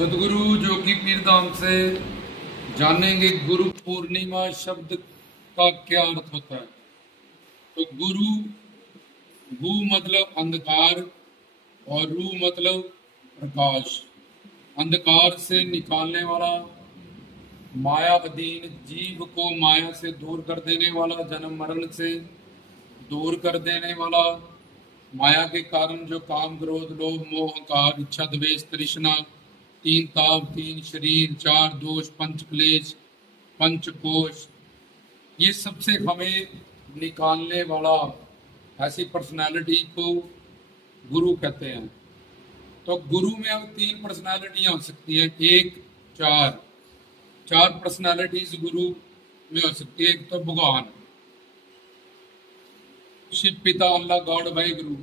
सदगुरु जोगी पीर धाम से जानेंगे गुरु पूर्णिमा शब्द का क्या अर्थ होता है। तो गुरु, गु मतलब अंधकार और रू मतलब प्रकाश। अंधकार से निकालने वाला, मायावदीन जीव को माया से दूर कर देने वाला, जन्म मरण से दूर कर देने वाला, माया के कारण जो काम क्रोध लोभ मोह अहंकार इच्छा द्वेष तृष्णा, तीन ताप, तीन शरीर, चार दोष, पंच क्लेश, पंच कोश, ये सबसे हमें निकालने वाला ऐसी पर्सनालिटी को गुरु कहते हैं। तो गुरु में अब तीन पर्सनालिटियां हो सकती है। एक चार पर्सनालिटीज गुरु में हो सकती है। एक तो भगवान, शिव पिता अल्लाह गॉड भाई गुरु,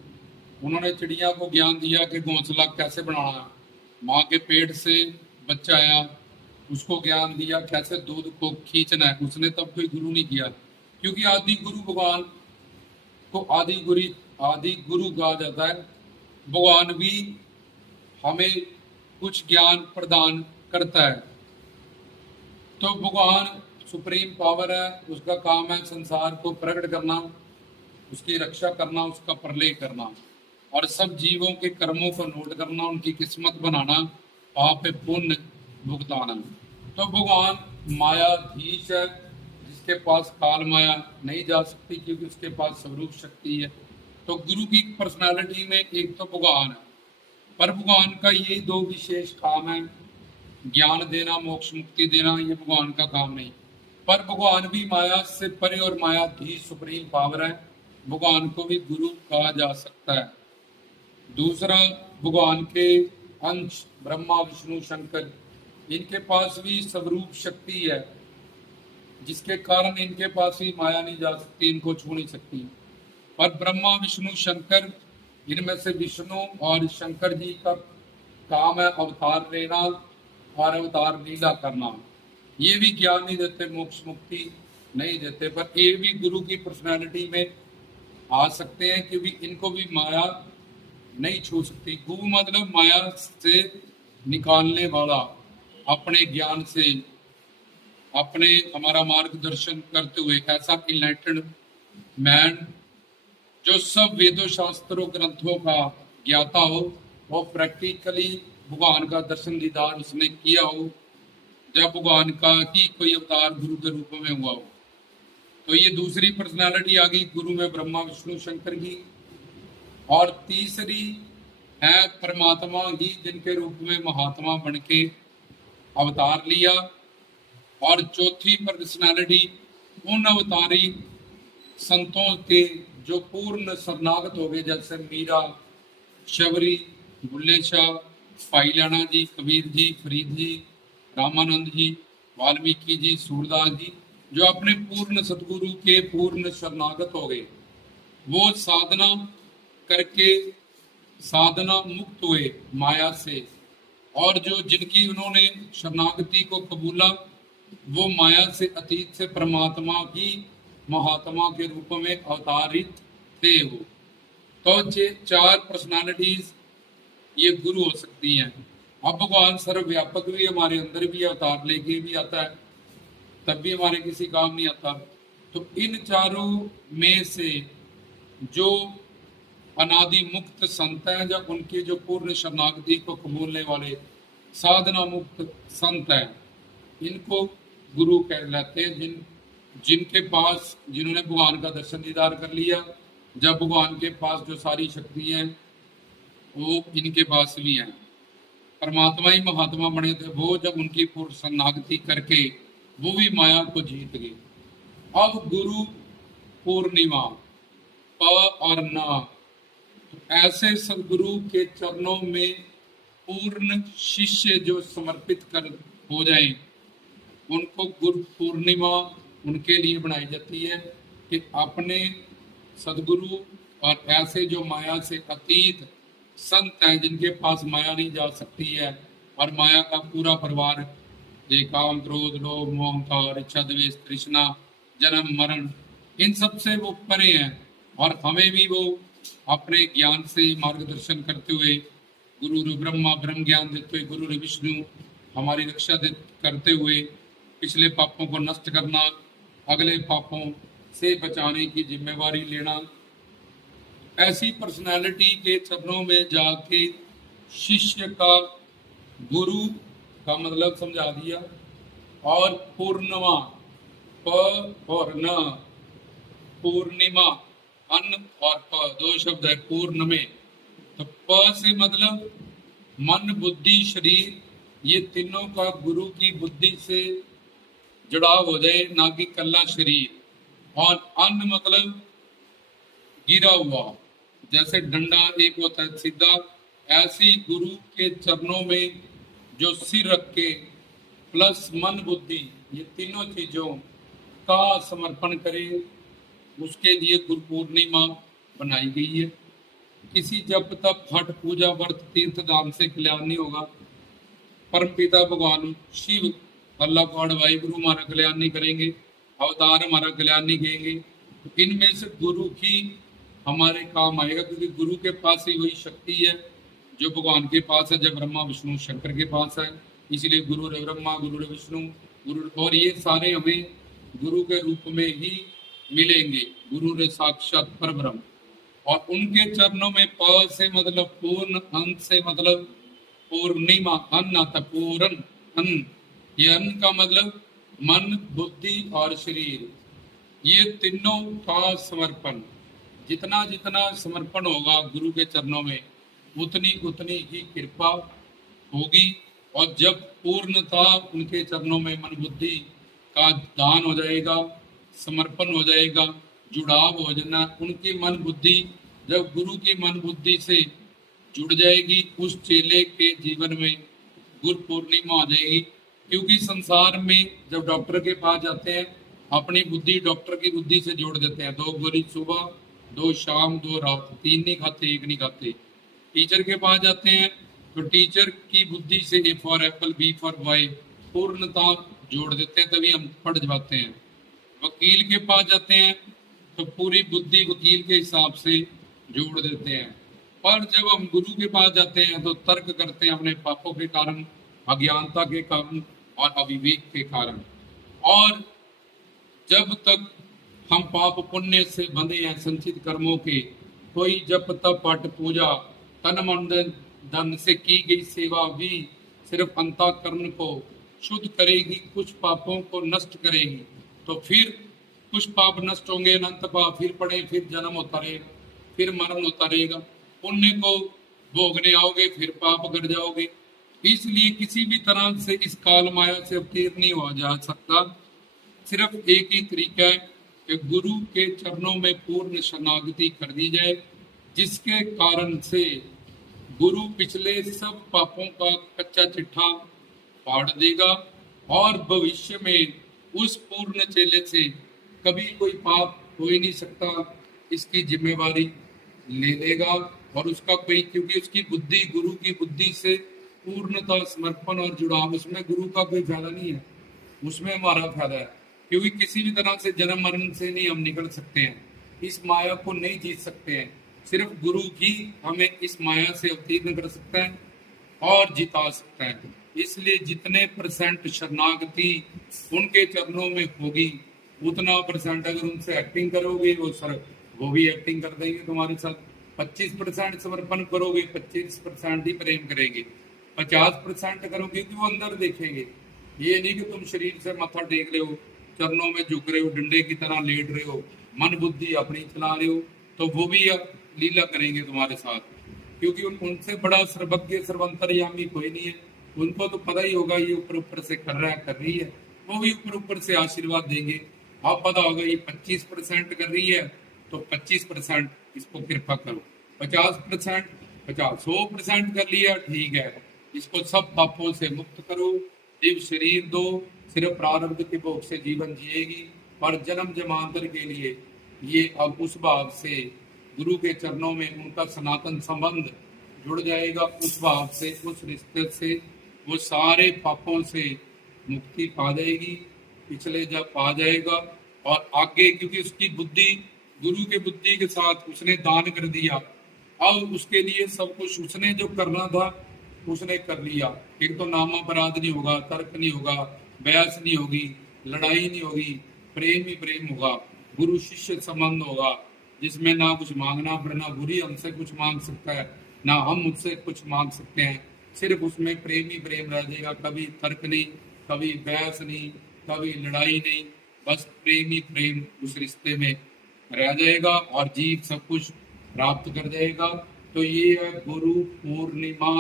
उन्होंने चिड़िया को ज्ञान दिया कि घोंसला कैसे बनाना है। माँ के पेट से बच्चा आया, उसको ज्ञान दिया कैसे दूध को खींचना है। उसने तब कोई गुरु नहीं किया, क्योंकि आदि गुरु भगवान को आदि गुरु कहा जाता है। भगवान भी हमें कुछ ज्ञान प्रदान करता है। तो भगवान सुप्रीम पावर है, उसका काम है संसार को प्रकट करना, उसकी रक्षा करना, उसका प्रलय करना और सब जीवों के कर्मों को नोट करना, उनकी किस्मत बनाना, पाप पुण्य भुगताना। तो भगवान मायाधीश है, जिसके पास काल माया नहीं जा सकती, क्योंकि उसके पास स्वरूप शक्ति है। तो गुरु की पर्सनालिटी में एक तो भगवान है, पर भगवान का ये दो विशेष काम है, ज्ञान देना, मोक्ष मुक्ति देना, ये भगवान का काम नहीं। पर भगवान भी माया से परे और मायाधीश सुप्रीम पावर है, भगवान को भी गुरु कहा जा सकता है। दूसरा, भगवान के अंश ब्रह्मा विष्णु शंकर, इनके पास भी स्वरूप शक्ति है, जिसके कारण इनके पास भी माया नहीं जा सकती, इनको छू नहीं सकती। पर ब्रह्मा विष्णु शंकर, इनमें से विष्णु और शंकर जी का काम है अवतार लेना और अवतार लीला करना। ये भी ज्ञान नहीं देते, मोक्ष मुक्ति नहीं देते, पर ये भी गुरु की पर्सनालिटी में आ सकते हैं, क्योंकि इनको भी माया नहीं छू सकती। गु मतलब माया से निकालने वाला, अपने ज्ञान से अपने हमारा मार्गदर्शन करते हुए ऐसा इनलाइटेंड मैन जो सब वेदों शास्त्रों ग्रंथों का ज्ञाता हो, वो प्रैक्टिकली भगवान का दर्शन दीदार उसने किया हो, जब भगवान का ही कोई अवतार गुरु के रूप में हुआ हो। तो ये दूसरी पर्सनालिटी आ गई गुरु में ब्रह्मा विष्णु शंकर की। और तीसरी है परमात्मा ही, जिनके रूप में महात्मा बन के अवतार लिया। और चौथी पर्सनालिटी उन अवतारी संतों के जो पूर्ण शरणागत हो गए, जैसे मीरा, शबरी, बुल्ले शाह, भाई लाना जी, कबीर जी, फरीद जी, रामानंद जी, वाल्मीकि जी, सूरदास जी, जो अपने पूर्ण सतगुरु के पूर्ण शरणागत हो गए। वो साधना करके साधना मुक्त हुए माया से, और जो जिनकी उन्होंने शरणागति को कबूला, वो माया से अतीत से परमात्मा की महात्मा के रूप में अवतारित थे। वो तो चार पर्सनालिटीज ये गुरु हो सकती हैं। अब भगवान सर्वव्यापक भी हमारे अंदर भी अवतार लेके भी आता है, तब भी हमारे किसी काम नहीं आता। तो इन चारों में से जो अनादि मुक्त संत हैं, जब उनकी जो पूर्ण शरणागति को कबूलने वाले साधना मुक्त संत हैं, इनको गुरु कहलाते हैं। जिनके पास, जिन्होंने भगवान का दर्शन दीदार कर लिया, जब भगवान के पास जो सारी शक्ति हैं वो इनके पास भी हैं। परमात्मा ही महात्मा बने थे वो, जब उनकी पूर्ण शरणागति करके वो भी माया को जीत गए। अब गुरु पूर्णिमा, प और न, तो ऐसे सदगुरु के चरणों में पूर्ण शिष्य जो समर्पित कर हो जाए, उनको गुरु पूर्णिमा उनके लिए बनाई जाती है कि अपने सदगुरु और ऐसे जो माया से अतीत संत हैं, जिनके पास माया नहीं जा सकती है, और माया का पूरा परिवार, ये काम क्रोध लोभ मोह अहंकार इच्छा द्वेष तृष्णा जन्म मरण, इन सब से वो परे हैं। और हमें भी वो अपने ज्ञान से मार्गदर्शन करते हुए गुरु ब्रह्मा ब्रह्म ज्ञान देते हुए गुरु विष्णु हमारी रक्षा करते हुए पिछले पापों को नष्ट करना, अगले पापों से बचाने की जिम्मेवारी लेना। ऐसी पर्सनालिटी के चरणों में जाके शिष्य का गुरु का मतलब समझा दिया। और पूर्णिमा, प और न, पूर्णिमा, अन्न और प दो शब्द है पूर्ण में। तो प से मतलब मन बुद्धि शरीर, ये तीनों का गुरु की बुद्धि से जुड़ाव हो जाए, ना कि कल्ला शरीर। और अन्न मतलब गिरा हुआ, जैसे डंडा एक होता है सीधा, ऐसी गुरु के चरणों में जो सिर रख के प्लस मन बुद्धि ये तीनों चीजों का समर्पण करे, उसके लिए गुरु पूर्णिमा बनाई गई है। किसी जब तक हठ पूजा व्रत तीर्थ दान से कल्याण नहीं होगा। परम पिता भगवान शिव अल्लाह गॉड वाहि गुरु हमारा कल्याण नहीं करेंगे, अवतार हमारा कल्याण नहीं करेंगे। तो इनमें से गुरु ही हमारे काम आएगा, क्योंकि गुरु के पास ही वही शक्ति है जो भगवान के पास है, जब ब्रह्मा विष्णु शंकर के पास है। इसलिए गुरु रे ब्रह्मा गुरु रे विष्णु गुरु, और ये सारे हमें गुरु के रूप में ही मिलेंगे। गुरु रे साक्षात पर ब्रह्म। और उनके चरणों में प से मतलब पूर्ण, अंत से मतलब पूर्णिमा, अन्न आता पूर्ण अन्न। ये अन्न का मतलब मन बुद्धि और शरीर, ये तीनों का समर्पण। जितना जितना समर्पण होगा गुरु के चरणों में, उतनी उतनी ही कृपा होगी। और जब पूर्णता उनके चरणों में मन बुद्धि का दान हो जाएगा, समर्पण हो जाएगा, जुड़ाव हो जाना, उनकी मन बुद्धि जब गुरु की मन बुद्धि से जुड़ जाएगी, उस चेले के जीवन में गुरु पूर्णिमा आ जाएगी। क्योंकि संसार में जब डॉक्टर के पास जाते हैं, अपनी बुद्धि डॉक्टर की बुद्धि से जोड़ देते हैं। 2 गोली सुबह, 2 शाम, 2 रात, 3 नहीं खाते, 1 नहीं खाते। टीचर के पास जाते हैं तो टीचर की बुद्धि से A for Apple, B for boy पूर्णता जोड़ देते हैं, तभी हम पढ़ जाते हैं। वकील के पास जाते हैं तो पूरी बुद्धि वकील के हिसाब से जोड़ देते हैं। पर जब हम गुरु के पास जाते हैं तो तर्क करते हैं अपने पापों के कारण, अज्ञानता के कारण और अविवेक के कारण। और जब तक हम पाप पुण्य से बंधे हैं संचित कर्मों के, कोई जप तप पाठ पूजा तन मन धन से की गई सेवा भी सिर्फ अंतःकरण को शुद्ध करेगी, कुछ पापों को नष्ट करेगी। तो फिर कुछ पाप नष्ट होंगे, अनंत पाप फिर पड़े, फिर जन्म होता रहेगा, फिर मरण होता रहेगा। पुण्य को भोगने आओगे, फिर पाप कर जाओगे। इसलिए किसी भी तरह से इस काल माया से अवतीर्ण नहीं हुआ जा सकता। सिर्फ एक ही तरीका है कि गुरु के चरणों में पूर्ण शरणागति कर दी जाए, जिसके कारण से गुरु पिछले सब पापों का कच्चा चिट्ठा फाड़ देगा और भविष्य में उस पूर्ण चेले से कभी कोई पाप हो ही नहीं सकता, इसकी जिम्मेवारी ले लेगा। और उसका कोई, क्योंकि उसकी बुद्धि गुरु की बुद्धि से पूर्णता समर्पण और जुड़ाव, उसमें गुरु का कोई फायदा नहीं है, उसमें हमारा फायदा है। क्योंकि किसी भी तरह से जन्म मरण से नहीं हम निकल सकते हैं, इस माया को नहीं जीत सकते हैं। सिर्फ गुरु ही हमें इस माया से अवतीर्ण कर सकता है और जिता सकता है। इसलिए जितने % शरणागति उनके चरणों में होगी, उतना % अगर उनसे एक्टिंग करोगे वो भी एक्टिंग कर देंगे तुम्हारे साथ। 25% समर्पण करोगे, 25% ही प्रेम करेंगे। 50% करोगे कि वो अंदर देखेंगे। ये नहीं कि तुम शरीर से माथा टेक रहे हो, चरणों में झुक रहे हो, डंडे की तरह लेट रहे हो, मन बुद्धि अपनी चला रहे हो, तो वो भी लीला करेंगे तुम्हारे साथ। क्योंकि उनसे बड़ा सर्वज्ञ सर्वंतरयामी कोई नहीं है। उनको तो पता ही होगा ये ऊपर ऊपर से कर रहा है, कर रही है, वो भी ऊपर ऊपर से आशीर्वाद देंगे। आप पता होगा ये 25% कर रही है तो 25% इसको कृपा करो, 50% 100% कर लिया ठीक है, इसको सब पापों से मुक्त करो, जीव शरीर दो, सिर्फ प्रारब्ध के भोग से जीवन जिएगी। और जन्म जमांतर के लिए ये अब उस भाव से गुरु के चरणों में उनका सनातन संबंध जुड़ जाएगा। उस भाव से, उस रिश्ते से वो सारे पापों से मुक्ति पा जाएगी, पिछले जब पा जाएगा। और आगे क्योंकि उसकी बुद्धि गुरु के बुद्धि के साथ उसने दान कर दिया, अब उसके लिए सब कुछ उसने जो करना था उसने कर लिया। एक तो नाम अपराध नहीं होगा, तर्क नहीं होगा, बहस नहीं होगी, लड़ाई नहीं होगी, प्रेम ही प्रेम होगा, गुरु शिष्य संबंध होगा, जिसमें ना कुछ मांगना पड़ना, गुरु हमसे कुछ मांग सकता है ना हम मुझसे कुछ मांग सकते हैं, सिर्फ उसमें प्रेम ही प्रेम रह जाएगा। कभी तर्क नहीं, कभी बहस नहीं, कभी लड़ाई नहीं, बस प्रेम ही प्रेम उस रिश्ते में रह जाएगा और जीव सब कुछ प्राप्त कर जाएगा। तो ये है गुरु पूर्णिमा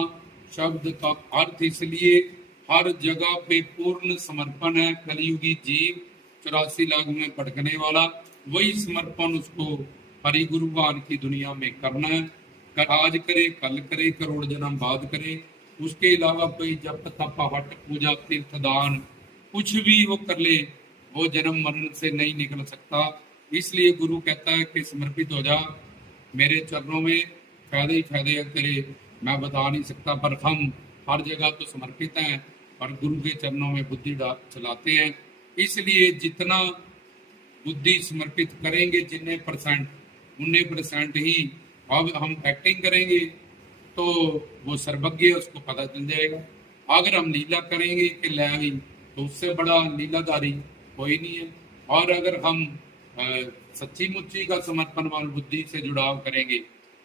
शब्द का अर्थ। इसलिए हर जगह पे पूर्ण समर्पण है। कलयुगी जीव 84 लाख में भटकने वाला, वही समर्पण उसको हरि गुरु ज्ञान की दुनिया में करना है। आज करे, कल करे, करोड़ जन्म बाद करे। उसके अलावा कोई जप तप हट पूजा तीर्थ दान कुछ भी वो कर ले, वो जन्म मरण से नहीं निकल सकता। इसलिए गुरु कहता है कि समर्पित हो जा मेरे चरणों में, फायदे ही फायदे हैं तेरे, मैं बता नहीं सकता। पर हम हर जगह तो समर्पित हैं और गुरु के चरणों में बुद्धि चलाते हैं। इसलिए जितना बुद्धि समर्पित करेंगे जितने परसेंट, उन्ने परसेंट ही अब हम एक्टिंग करेंगे तो वो सर्वज्ञ, उसको पता चल जाएगा। अगर हम लीला करेंगे कि ले आई, तो उससे बड़ा लीलाधारी कोई नहीं है। और अगर हम सच्ची मुच्ची का समर्पण वाली बुद्धि से जुड़ाव करेंगे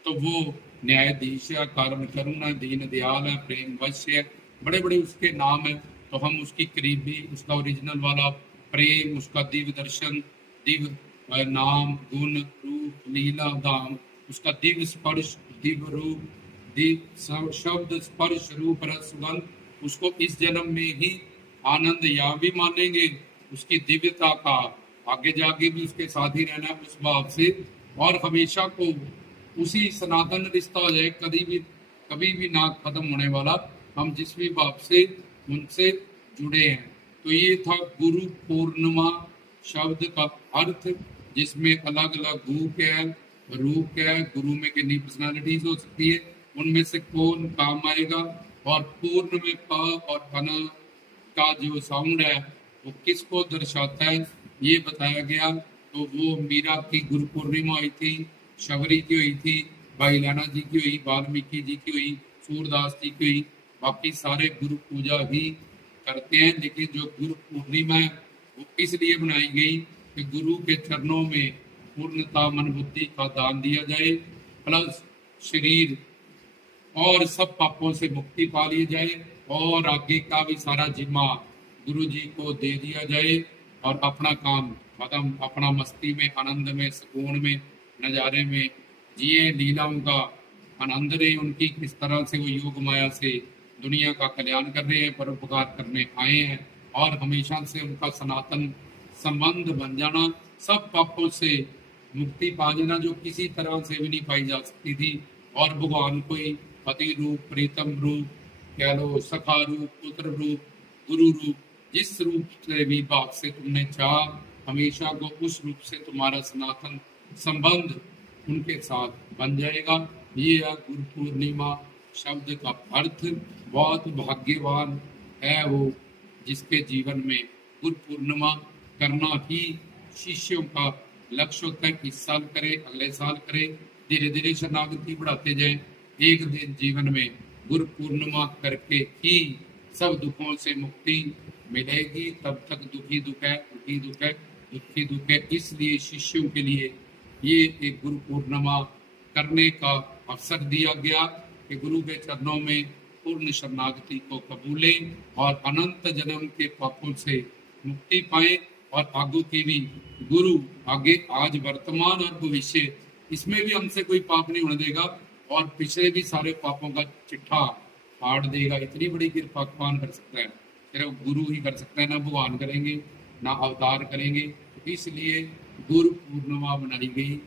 तो वो न्यायाधीश है, कारण करुणा, दीन दयाल है, प्रेम वश्य है, बड़े बड़े उसके नाम है। तो हम उसकी करीबी, उसका ओरिजिनल वाला प्रेम, उसका दिव्य दर्शन, दिव्य नाम, गुण, रूप, लीला, धाम, उसका दिव्य स्पर्श, दिव्य रूप, दिव्य शब्द, स्पर्श, रूप, रस, सुगंध, उसको इस जन्म में ही आनंद या भी मानेंगे, उसकी दिव्यता का आगे जाके भी उसके साथ ही रहना उस भाव से, और हमेशा को उसी सनातन रिश्ता हो जाए, कभी भी ना खत्म होने वाला, हम जिस भी भाव से उनसे जुड़े हैं। तो ये था गुरु पूर्णिमा शब्द का अर्थ, जिसमें अलग अलग रूप है, रूप है, गुरु में कितनी पर्सनालिटीज हो सकती है, उनमें से कौन काम आएगा, और पूर्ण में प और अन का जो साउंड है वो किसको दर्शाता है ये बताया गया। तो वो मीरा की गुरु पूर्णिमा हुई थी, शबरी की हुई थी, भाई लाना जी की हुई, वाल्मीकि जी की हुई, सूरदास जी की हुई, बाकी सारे गुरु पूजा ही करते हैं। लेकिन जो गुरु पूर्णिमा है वो इसलिए बनाई गई कि गुरु के चरणों में पूर्णता मन बुद्धि का दान दिया जाए, प्लस शरीर और सब पापों से मुक्ति पा ली जाए, और आगे का भी सारा जिम्मा गुरु जी को दे दिया जाए, और अपना काम खत्म, अपना मस्ती में, आनंद में, सुकून में, नज़ारे में जिए, लीलाओं का आनंद रहे उनकी, किस तरह से वो योग माया से दुनिया का कल्याण कर रहे हैं, परोपकार करने आए हैं, और हमेशा से उनका सनातन संबंध बन जाना, सब पापों से मुक्ति पा जाना जो किसी तरह से भी नहीं पाई जा सकती थी, और भगवान को ही पति रूप, प्रीतम रूप कह लो, सखा रूप, पुत्र रूप, गुरु रूप, जिस रूप से भी बात से तुमने चाहा, हमेशा को उस रूप से तुम्हारा सनातन संबंध उनके साथ बन जाएगा। ये है गुरु पूर्णिमा शब्द का अर्थ। बहुत भाग्यवान है वो जिसके जीवन में गुरु पूर्णिमा करना ही शिष्यों का लक्ष्य होता है। इस साल करे, अगले साल करे, धीरे धीरे शरणागति बढ़ाते जाए। एक दिन जीवन में गुरु पूर्णिमा करके ही सब दुखों से मुक्ति मिलेगी। तब तक दुखी दुख है, दुखी दुख है, दुखी दुख है। इसलिए शिष्यों के लिए ये एक गुरु पूर्णिमा करने का अवसर दिया गया कि गुरु के चरणों में पूर्ण शरणागति को कबूलें और अनंत जन्म के पापों से मुक्ति पाए, और आगे की भी गुरु आगे आज वर्तमान और भविष्य इसमें भी हमसे कोई पाप नहीं होने देगा, और पिछले भी सारे पापों का चिट्ठा फाड़ देगा। इतनी बड़ी कृपा कौन कर सकता है? सिर्फ गुरु ही कर सकता है। ना भगवान करेंगे, ना अवतार करेंगे। इसलिए गुरु पूर्णिमा बनाई गई।